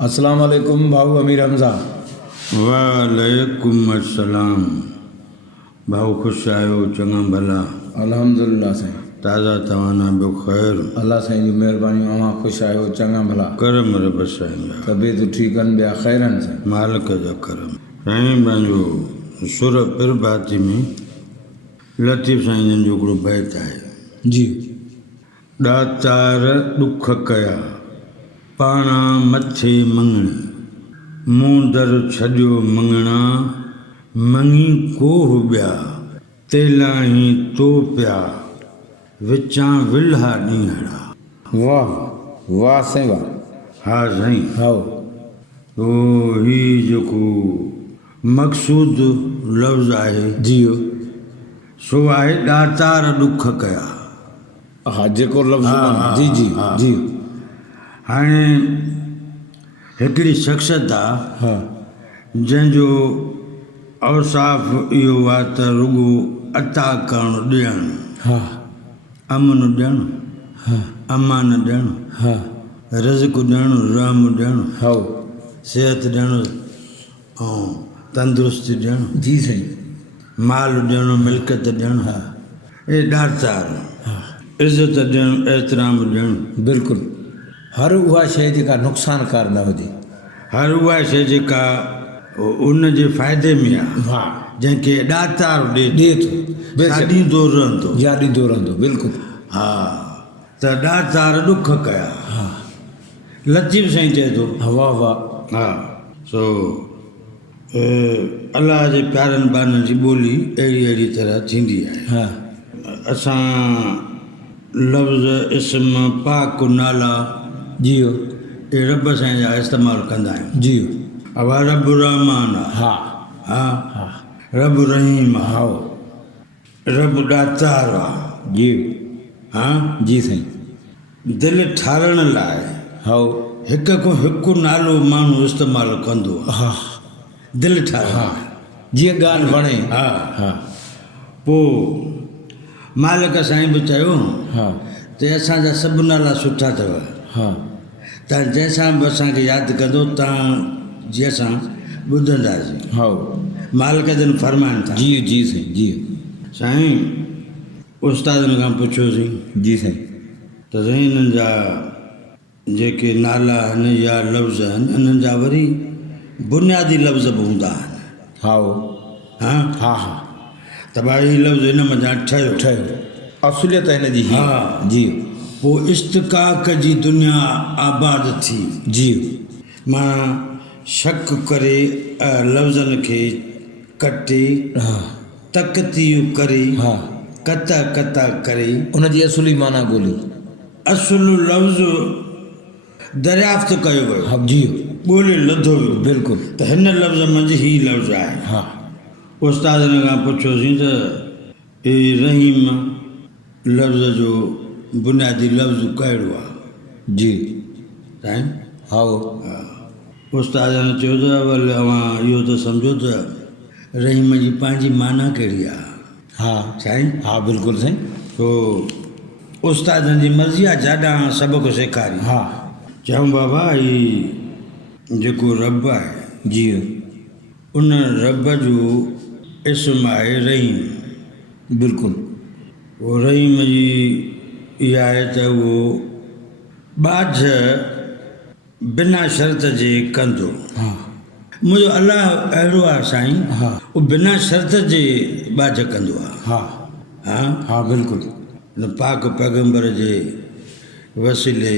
अस्सलाम वालेकुम भाऊ अमीर हमज़ा। वालेकुम अस्सलाम। भाऊ ख़ुशि आहियो? चङा भला? अल्हम्दुलिल्लाह साईं। ताज़ा तवाना ॿियो ख़ैरु? अल्लाह साईं जी महिरबानी। अवां ख़ुशि आहियो? चङा भला? करम रब साईं जा, तबियत ठीकु आहिनि? ॿिया ख़ैरनि साईं? मालिक जा करम। साईं पंहिंजो सुर पिर भाती में लतीफ़ साईं जन जो हिकिड़ो बैत आहे। जी। ॾातार ॾुख कया पाणा मथे मङणी, मूं दर छॾियो मङणा, मङी कोह ॿिया, तेलाही तो पिया, विचां विल्हा ॾींहड़ा। वाह वाह साईं वाह। हा साईं। हाओ तो ही जेको मक़सूद लफ़्ज़ आहे जियो। सो आहे ॾातार ॾुख कया। हा जेको लफ़्ज़ जी जी जी। हाणे हिकिड़ी शख़्सियत आहे हा जंहिंजो औसाफ़ इहो आहे त रुॻो अता करणु ॾियणु, हा अमन ॾियणु, हा अमान ॾियणु, हा रिज़्क़ ॾियणु, रहम ॾियणु, हाओ सिहत ॾियणु ऐं तंदुरुस्ती ॾियणु, जी साईं। माल ॾियणु, मिल्कियत ॾियणु, हा हे ॾातार। हा इज़त ॾियणु, एतिराम ॾियणु, बिल्कुलु। हर उहा शइ जेका नुक़सानकार न हुजे, हर उहा शइ जेका उन जे फ़ाइदे में आहे, हा जंहिंखे ॾातार ॾिए ॾिए थो छा ॾींदो रहंदो। या ॾींदो रहंदो। बिल्कुलु। हा त ॾातार ॾुख कया। हा लतीफ़ साईं चए थो। वाह वाह। हा सो अलाह जे प्यारनि ॿारनि जी ॿोली अहिड़ी अहिड़ी तरह थींदी आहे। हा असां लफ़्ज़ इस्म पाक नाला जियो इहे रब साईं जा इस्तेमालु कंदा आहियूं। जियो। अवा रब रहमान आहे, हा हा हा रब रहीम आहे, हाओ रब ॾातार आहे। जी हा जी साईं। दिलि ठारण लाइ हाओ हिक खां हिकु नालो माण्हू इस्तेमालु कंदो आहे। हा दिलि ठारण हा लाइ। जीअं ॻाल्हि वणे। हा हा पोइ मालिक साईं बि चयो हा त असांजा सभु नाला सुठा अथव, हा तव्हां जंहिंसां बि असांखे यादि कंदो तव्हां जी असां ॿुधंदासीं। हाओ मालिक जन फरमाइनि था। जी जी साईं जी साईं उस्तादनि खां पुछियोसीं जी साईं। त साईं हिननि जा जेके नाला आहिनि या लफ़्ज़ आहिनि इन्हनि जा वरी बुनियादी लफ़्ज़ बि हूंदा आहिनि। हाओ हा हा हा त भाई हीउ लफ़्ज़ हिन मथां ठहियो ठहियो असुलियत हिन जी। हा। जी पोइ इश्तिकाक जी दुनिया आबाद थी। जी माना शक करे लफ़्ज़नि खे कटे हा तकतियूं करे हा कता कता करे उन जी असुली माना ॻोल्ही। असुलु लफ़्ज़ दरियाफ़्त कयो वियो, हा जी ॻोल्हे लधो वियो बिल्कुलु। त हिन लफ़्ज़ मंझि ही लफ़्ज़ आहे। हा उस्तादनि खां पुछियोसीं त ही रहीम लफ़्ज़ जो बुनियादी लफ़्ज़ कहिड़ो आहे जी साईं? हाओ उस्तादनि चयो त भले अवां इहो त सम्झो त रहीम जी पंहिंजी माना कहिड़ी आहे हा साईं? हा बिल्कुलु साईं। तो उस्तादनि जी मर्ज़ी आहे जाॾां सबक़ु सेखारी। हा चयूं बाबा ही जेको रब आहे जी उन रब जो इस्म आहे रहीम। बिल्कुलु। उहो रहीम जी इहा आहे त उहो ॿाझ बिना शर्त जे कंदो। हा मुंहिंजो अलाह अहिड़ो आहे साईं, हा उहो बिना शर्त जे ॿाझ कंदो आहे। हा हा हा बिल्कुलु। न पाक पैगंबर जे वसीले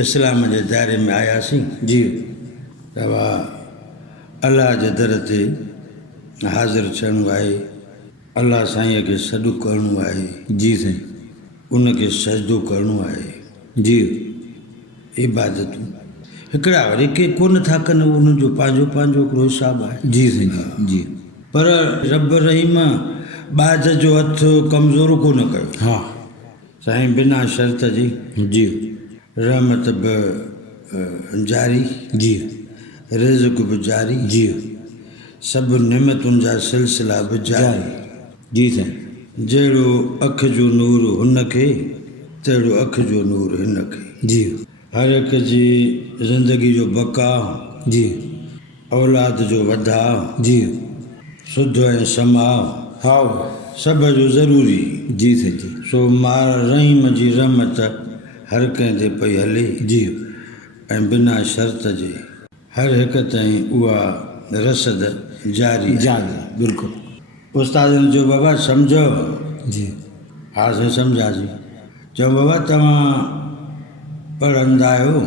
इस्लाम जे दायरे में आयासीं जी त अलाह जे दर ते हाज़िर थियणो आहे, अलाह साईंअ खे सॾु करिणो आहे, जी साईं। उनखे सजदो करिणो आहे। जी इबादतूं हिकिड़ा वरी के कोन था कनि, उनजो पंहिंजो पंहिंजो हिकिड़ो हिसाबु आहे। जी साईं जी पर रब रहीम ॿाझ जो हथु कमज़ोर कोन कयो हा साईं। बिना शर्त जी जी रहमत बि जारी, जी रिज़्क़ बि जारी, जी सभु नेमतुनि जा सिलसिला बि जारी। जी साईं। जहिड़ो अखि जो नूर हुनखे तहिड़ो अखि जो नूर हिनखे। जी हर हिक जी ज़िंदगी जो बकाउ, जी औलाद जो वधाउ, जी सुध ऐं समाउ, हाउ सभ जो ज़रूरी। जी साईं जी सो मां रहीम जी रहमत हर कंहिं ते पई हले जी ऐं बिना शर्त जे हर हिक ताईं उहा रसद जारी आहे। जान बिल्कुलु उस्तादनि जो बाबा सम्झो। जी हा साईं सम्झासीं। चऊं बाबा तव्हां पढ़ंदा आहियो,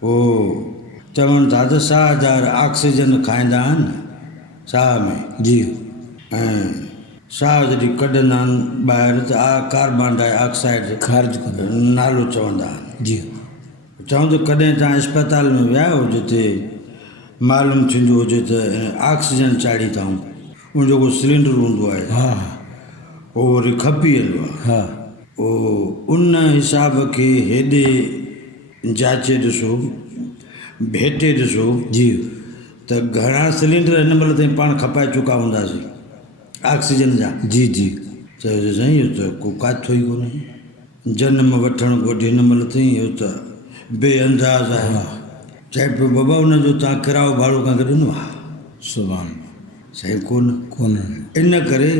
पोइ चवनि था त साहदार ऑक्सीजन खाईंदा आहिनि साह में, जी ऐं साह जॾहिं कढंदा आहिनि ॿाहिरि त कार्बन डाइऑक्साइड ख़ारिज कंदो नालो चवंदा आहिनि। जी चऊं त कॾहिं तव्हां अस्पताल में विया आहियो जिते मालूम थींदो हुजे त ऑक्सीजन चाढ़ी अथऊं, उन जेको सिलेंडर हूंदो आहे हा उहो वरी खपी वेंदो आहे। हा उन हिसाब खे हेॾे जाचे ॾिसो, भेटे ॾिसो जी त घणा सिलेंडर हिन महिल ताईं पाण खपाए चुका हूंदासीं ऑक्सीजन जा। जी जी चयो साईं इहो त को काथो ई कोन्हे, जनम वठण खां वठी हिन महिल ताईं इहो त बेअंदाज़ आहे। चए पियो बाबा हुनजो तव्हां किरायो भाड़ो कंहिंखे ॾिनो आहे? सुभान साईं कोन। कोन इन करे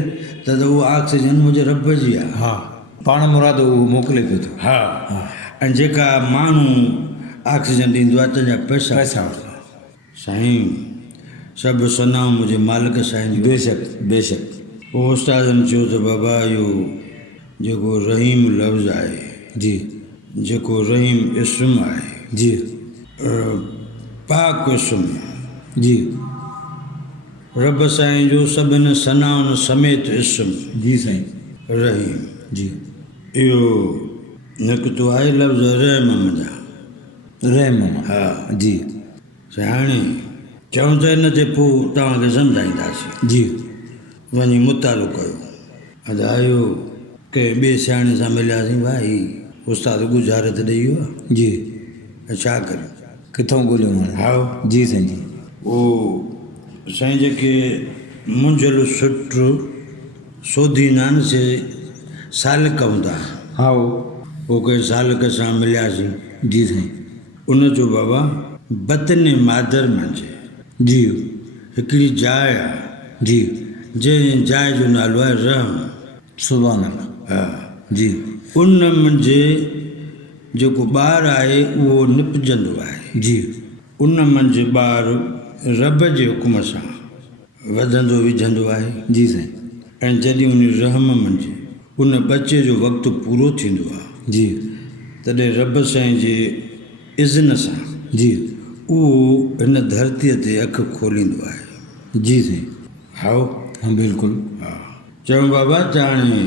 त उहो ऑक्सीजन मुंहिंजे रब जी आहे। हा पाण मुराद उहो मोकिले पियो थो। हा ऐं जेका माण्हू ऑक्सीजन ॾींदो आहे तुंहिंजा पैसा पैसा साईं सभु सनाम मुंहिंजे मालिक साईं जी। बेशक बेशक पोइ उस्तादनि चयो त बाबा इहो जेको रहीम लफ़्ज़ आहे, जी जेको रहीम इस्म आहे, जी पाक इस्म, जी रब साईं जो सभिनि सनाउनि समेत इस्म जी साईं रहीम। जी इहो निकितो आहे लफ़्ज़ रहम जा। रहम हा जी हाणे चऊं त हिन ते पोइ तव्हांखे सम्झाईंदासीं। जी वञी मुतालो कयो। अॼु आयो कंहिं ॿिए सियाणे सां मिलियासीं, भाई उस्ताद गुज़ारे त ॾेई वियो आहे, जी छा करियूं? किथां ॻोल्हियो हाणे? हा जी साईं जी उहो साईं जेके मुंझल सुट सोधींदा आहिनि से सालिक हूंदा। हा पोइ कंहिं सालिक सां मिलियासीं। जी साईं उनजो बाबा बतने मादर मंझि जी हिकिड़ी जाइ आहे, जी जंहिं जाइ जो नालो आहे रहम। सुभान अल्लाह। हा जी उन मंझि जेको ॿारु आहे उहो निपजंदो आहे। जी उन मंझि ॿारु रब जे हुकुम सां वधंदो विझंदो आहे। जी साईं ऐं जॾहिं उन रहम मंझि उन बचे जो वक़्तु पूरो थींदो आहे, जी तॾहिं रब साईं जे इज़्न सां जी उहो हिन धरतीअ ते अखि खोलींदो आहे। जी साईं हाओ हाँ बिल्कुलु। हा चऊं बाबा त हाणे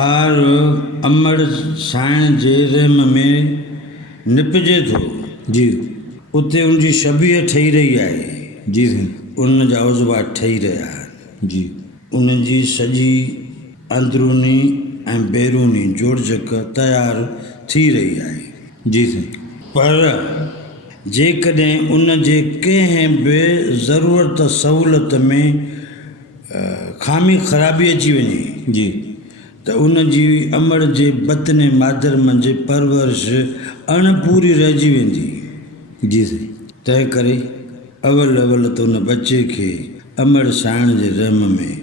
ॿारु अमड़ साइण जे रहम में निपजे थो, जी उते उनजी शबीह ठही रही आहे। जी साईं उन जा उज़वा ठही रहिया आहिनि। जी उनजी सॼी अंदरूनी ऐं बैरूनी जोड़जक तयारु थी रही आहे। जी साईं पर जेकॾहिं उन जे कंहिं बि ज़रूरत सहूलियत में ख़ामी ख़राबी अची वञे जी त उन जी अमड़ जे बतने मादर मंझि परवरिश अणपूरी रहिजी वेंदी। जी साईं तंहिं करे अवल अवल त उन बचे खे अमड़ साइण जे रहम में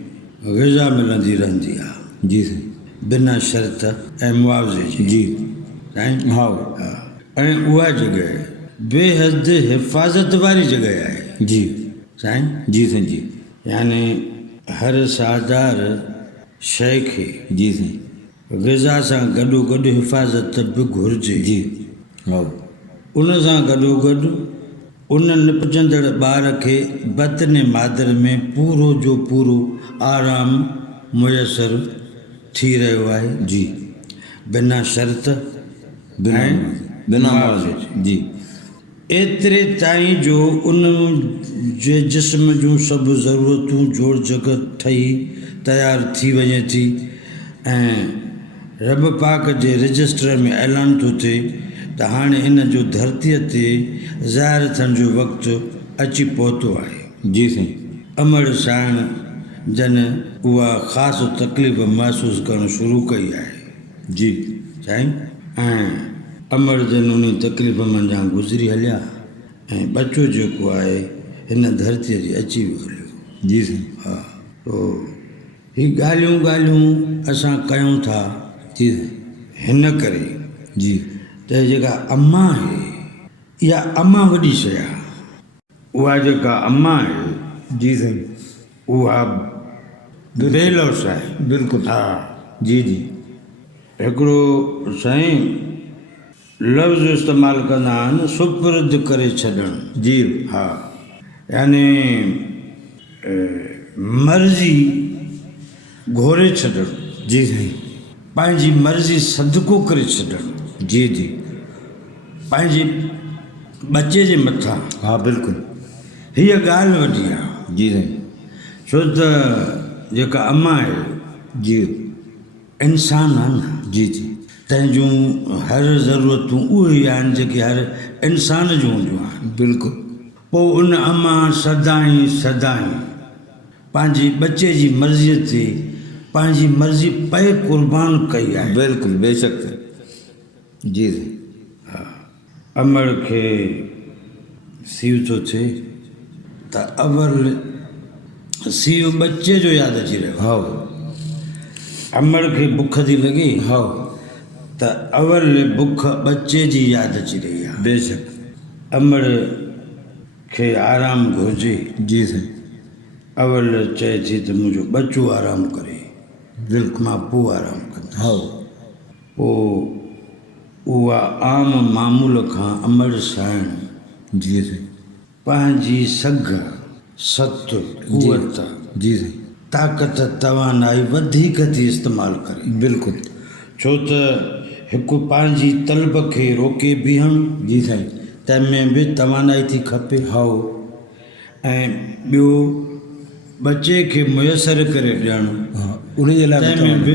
ग़िज़ा मिलंदी रहंदी आहे, जी साईं बिना शर्त ऐं मुआवज़े जी। जी साईं हा ऐं उहा जॻह बेहद हिफ़ाज़त वारी जॻह आहे। जी साईं जी साईं जी यानी हर साधार शइ खे जी साईं ग़िज़ा सां गॾोगॾु हिफ़ाज़त बि घुरिजे। जी हा उन सां गॾोगॾु उन निपजंदड़ ॿार खे बतने मादर में पूरो जो पूरो आराम मुयसरु थी रहियो आहे। जी बिना शर्त बिना बिना मुआवज़े जी एतिरे ताईं जो उन जे जिस्म जूं सभु ज़रूरतूं जोड़ जग ठही तयारु थी वञे थी ऐं रब पाक जे रजिस्टर में ऐलान थो थिए त हाणे इन जो धरतीअ ते ज़ाहिर थियण जो वक़्तु अची पहुतो आहे। जी साईं अमड़ साइण जन उहा ख़ासि तकलीफ़ महसूसु करणु शुरू कई आहे। जी साईं ऐं अमर जन उन तकलीफ़ मंझां गुज़री हलिया ऐं बचो जेको आहे हिन धरतीअ ते अची बि हलियो। जी साईं। हा, तो ही ॻाल्हियूं असां कयूं था जी साईं। हिन करे जी त जेका अम्मा आहे इहा अम्मा वॾी शइ आहे। उहा जेका अम्मा आहे जी साईं। उहा बेलौस आहे। बिल्कुलु। हा, जी जी। हिकिड़ो साईं लफ़्ज़ इस्तेमालु कंदा आहिनि सुपुर्द करे छॾणु। जी हा, यानी मर्ज़ी घोरे छॾणु, जी साईं। पंहिंजी मर्ज़ी सदको करे छॾणु, जी जी। पंहिंजे बचे जे मथां। हा बिल्कुलु। हीअ ॻाल्हि वॾी आहे। जी साईं। छो त जेका अम्मा आहे जी इंसानु आहे न, जी जी। तंहिंजूं हर ज़रूरतूं उहे ई आहिनि जेके हर इंसान जूं हूंदियूं आहिनि। बिल्कुलु। पोइ उन अम्मा सदाईं पंहिंजी बचे जी मर्ज़ीअ ते पंहिंजी मर्ज़ी पए क़ुर्बान कई आहे। बिल्कुलु बेशक। जी साईं। अमड़ खे सीउ थो थिए त अवल सीउ बचे जो यादि अची रहियो। हा अमड़ खे बुख थी लॻे हा त अवल बुख बचे जी यादि अची रही आहे। बेशक। अमड़ खे आराम घुरिजे। जी साईं। अवल चए थी त मुंहिंजो बचो आराम करे, बिल्कुलु। मां पोइ आराम कंदुसि। हा पोइ उहा आम मामूल खां अमड़ साइण जी साईं। पंहिंजी सघ सत कुवत जी साईं। ताक़त तवानाई वधीक थी इस्तेमालु करे। बिल्कुलु। छो त हिकु पंहिंजी तलब खे रोके बीहणु, जी साईं। तंहिंमें बि तवानाई थी खपे। हा ऐं ॿियो बचे खे मुयसरु करे ॾियणु, हा उन जे लाइ तंहिंमें बि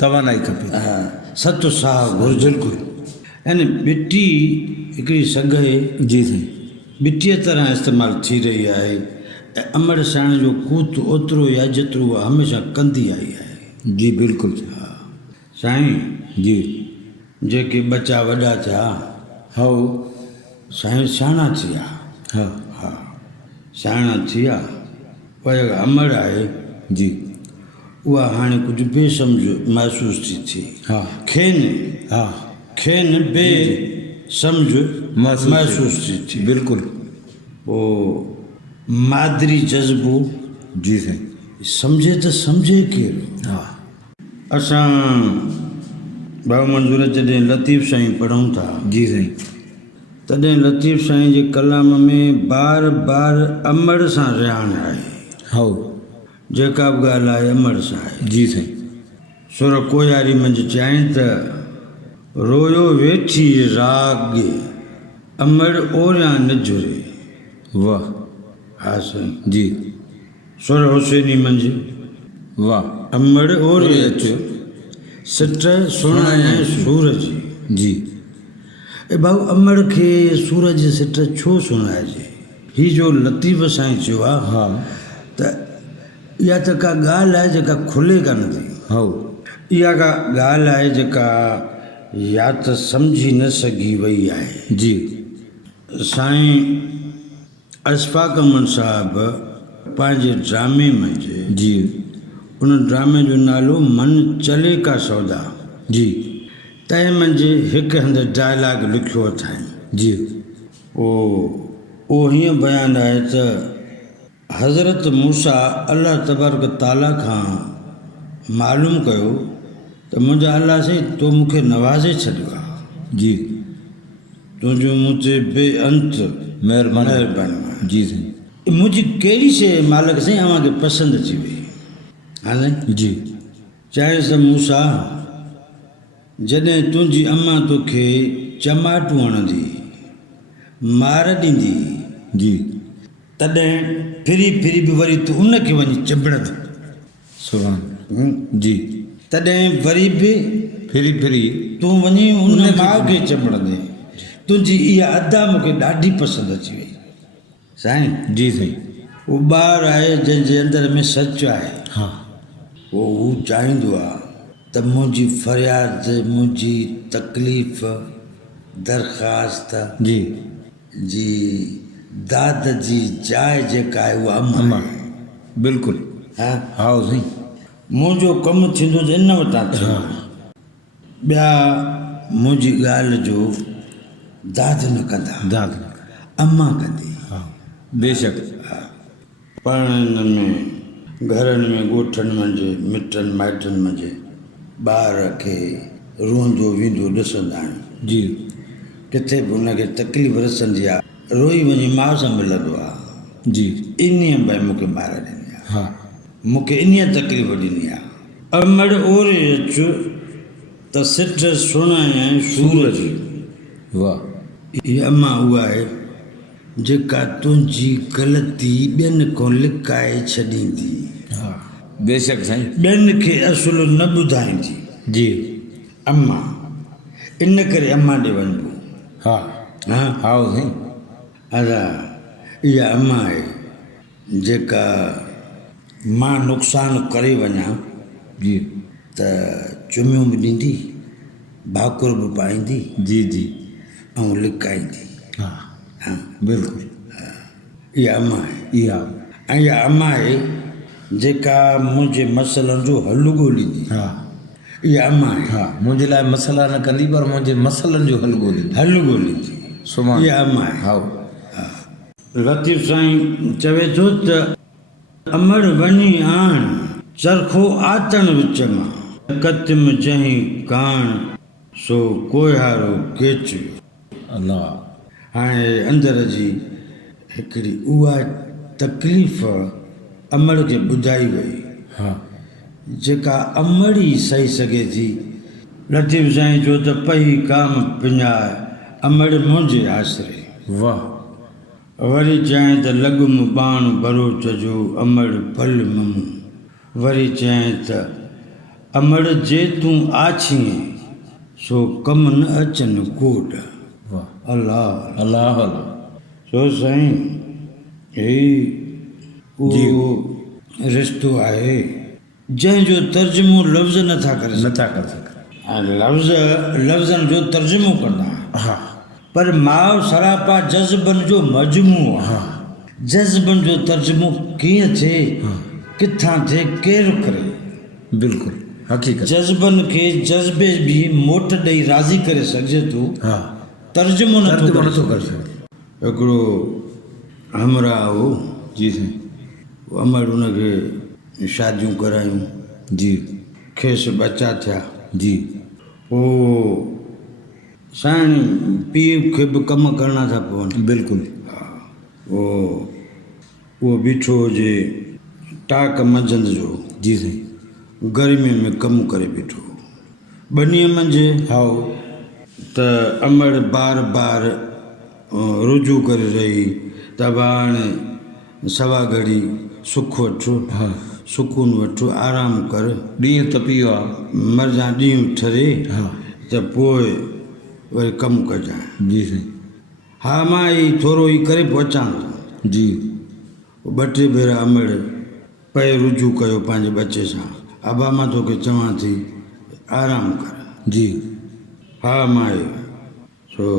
तवानाई खपे। हा सत साह घुरिजे। बिल्कुलु। यानी बिटी हिकिड़ी सघ आहे, जी साईं। बिटीअ तरह इस्तेमालु थी रही आहे ऐं अमड़ साइण जो कूत ओतिरो या जेतिरो उहा हमेशह कंदी आई आहे। जी बिल्कुलु। हा साईं, जी जेके बच्चा वॾा थिया हा साईं सियाणा थी विया। हा हा सियाणा थी विया। पर अमड़ आहे जी उहा हाणे कुझु बेसम्झ महसूसु थी थिए। हा खेनि बे सम्झ महसूसु थी थिए। बिल्कुलु। पोइ मादरी जज़्बो जी साईं। सम्झे त सम्झे केरु। हा असां बाबा मंज़ूर जॾहिं लतीफ़ साईं पढ़ूं था जी साईं। तॾहिं लतीफ़ साईं जे कलाम में बार बार अमड़ सां रिहाण आहे। हा जेका बि ॻाल्हि आहे अमड़ सां आहे। जी साईं। सुर कोयारी मंझि चयाईं त रोयो वेठी राग अमड़ ओरियां न जुरे। वाह। हा साईं। जी सुर हुसैनी मंझि वाह। अमड़ ओरे अचो सिट सुणाए सूरज जी। ए भाऊ अमड़ खे सूरज जी सिट छो सुणाइजे? ही जो लतीफ़ साईं चयो आहे हा त इहा त का ॻाल्हि आहे जेका खुले कान थी। हा इहा का ॻाल्हि आहे जेका या त सम्झी न सघी वई आहे। जी साईं अशफ़ाक़ अहमद साहिबु पंहिंजे ड्रामे मंझि जी उन ड्रामे जो नालो मन चले का सौदा। जी तंहिं मंझि हिकु हंधि डायलॉग लिखियो अथई। जी उहो हीअं बयानु आहे त हज़रत मूसा अलाह तबारक ताला खां मालूम कयो त मुंहिंजा अलाह साईं तो मूंखे नवाज़े छॾियो आहे। जी तुंहिंजो मूं ते बेअंत महिरबानी। जी साईं। मुंहिंजी कहिड़ी शइ मालिक साईं अव्हांखे पसंदि अची वई? हाणे जी चएसि मूसा जॾहिं तुंहिंजी अम्मा तोखे चमाटूं हणंदी मार ॾींदी जी तॾहिं फिरी फिरी बि वरी तूं उनखे वञी चिंबड़ंदो। सुभान। जी तॾहिं वरी बि फिरी तूं वञी उन माउ खे चिंबड़ंदे। तुंहिंजी इहा अदा मूंखे ॾाढी पसंदि अची वई साईं। जी साईं। उहो ॿारु आहे जंहिंजे अंदर में सच आहे। हा पोइ हू चाहींदो आहे त मुंहिंजी फ़रियाद मुंहिंजी तकलीफ़ दरख़्वास्त जी जी दाद जी जाइ जेका आहे उहा अमा अम्मा बिल्कुलु हा हा साईं मुंहिंजो कमु थींदो त इन वटां थियो ॿिया मुंहिंजी ॻाल्हि जो दाद न कंदा दाद अमा कंदी हा बेशक पढ़नि में घरनि में ॻोठनि मंझि मिटनि माइटनि मंझि ॿार खे रोंदो वींदो ॾिसंदा आहियूं जी किथे बि हुनखे तकलीफ़ रसंदी आहे रोई वञी माउ सां मिलंदो आहे जी इन भई मूंखे ॿार ॾिनी आहे हा मूंखे इन तकलीफ़ ॾिनी आहे अमड़ ओरे अचु त सिठ सुणाए सूरज वाह हीअ अमा उहा आहे जेका तुंहिंजी ग़लती ॿियनि खां लिकाए छॾींदी हा बेशक साईं ॿियनि खे असुलु न ॿुधाईंदी जी अमा इन करे अमा ॾे वञिबो हा हा हा साईं अदा इहा अमा आहे जेका मां नुक़सानु करे वञा जी त चुमियूं बि ॾींदी भाकुर बि पाईंदी जी जी ऐं लिकाईंदी हा हा बिल्कुलु इहा अमा आहे इहा ऐं इहा अमा आहे जेका मुंहिंजे मसइलनि जो हल ॻोल्हींदी हा इहा अमा आहे हा मुंहिंजे लाइ मसइला न कंदी पर मुंहिंजे मसइलनि जो हल ॻोल्हींदी हल ॻोल्हींदी सुभाणे इहा अमा आहे हा लतीफ़ साईं चवे थो त अमड़ वञी आण चरखो आतण विच मां कतिम जहीं काण सो कोहारो केचियो अल्लाह हाणे अंदरि जी हिकिड़ी उहा तकलीफ़ अमड़ खे ॿुधाई वई हा जेका अमड़ ई सही सघे थी लतीफ़ साईं चयो त पई काम पिञाए अमड़ मुंहिंजे आसिरे वाह वरी चयाईं त लॻुमि बाण भरोच जो अमड़ फल ममूं वरी चयाईं त अमड़ जे तूं आछीं सो कम न अचनि कोड वाह अलाह अल्लाह अल्लाह छो साईं हे उहो रिश्तो आहे जंहिंजो तर्जुमो लफ़्ज़ नथा करे सघनि नथा करे सघनि लफ़्ज़नि जो तर्जुमो कंदा हा पर माउ सरापा जज़्बनि जो मजमू आहे हा जज़्बनि जो तर्जुमो कीअं थिए किथां थिए केरु करे बिल्कुलु हक़ीक़त जज़्बनि खे जज़्बे बि मोट ॾेई राज़ी करे सघिजे थो हा तर्जुमो नथो तर्जुमो करे नथो करे सघे हिकिड़ो हमरा हो जी साईं अमड़ हुनखे शादियूं करायूं जी खेसि बचा थिया जी पोइ साईं पीउ खे बि कमु करणा था पवनि बिल्कुलु उहो बीठो हुजे टाक मंझंद जो जी साईं गर्मीअ में कमु करे बीठो ॿनीअ मंझि हा त अमड़ बार बार रुजू करे रही त हाणे सवा घड़ी सुख वठो हा सुकून वठो आराम कर ॾींहुं तपी वियो आहे मरजा ॾींहुं ठरे हा त पोइ वरी कमु कजांइ जी साईं हा मां ई थोरो ई करे पोइ अचां थो जी ॿ टे भेरा अमड़ पए रुजू कयो पंहिंजे बचे सां अबा मां तोखे चवां थी आराम कर जी हा मां छो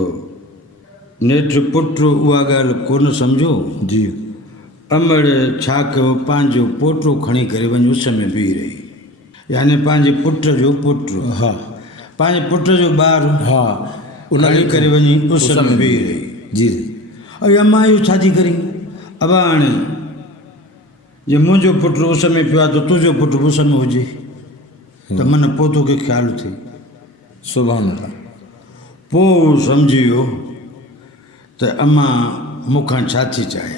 नेठि पुट उहा ॻाल्हि कोन सम्झो जी अमड़ छा कयो पंहिंजो पोटो खणी करे वञी उस में बीह रही यानी पंहिंजे पुट जो पुटु हा पंहिंजे पुट जो ॿारु हा खणी करे वञी उस में बीह रही जी अरे अम्मा इहो छा थी करी अब हाणे जे मुंहिंजो पुटु उस में पियो आहे त तुंहिंजो पुटु उस में हुजे त मन पोइ तोखे ख़्यालु थिए सुभाणे अल्लाह पोइ सम्झी वियो त अम्मा मूंखां छा थी चाहे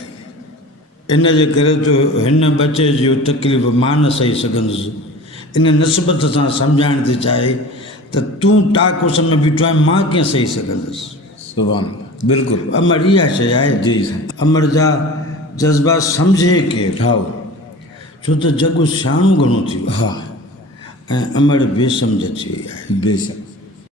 इन जे करे तो हिन बचे जो तकलीफ़ मां न सही सघंदुसि इन निस्बत सां सम्झाइण थी चाहे त तूं टाक उस में बीठो आहे मां कीअं सही सघंदुसि सुभाणे बिल्कुलु अमड़ इहा शइ आहे जी अमड़ जा जज़्बात सम्झे केरु हा छो त जॻ सियाणो घणो थी वियो हा ऐं अमड़ बेसम्झ अची वई आहे बेशक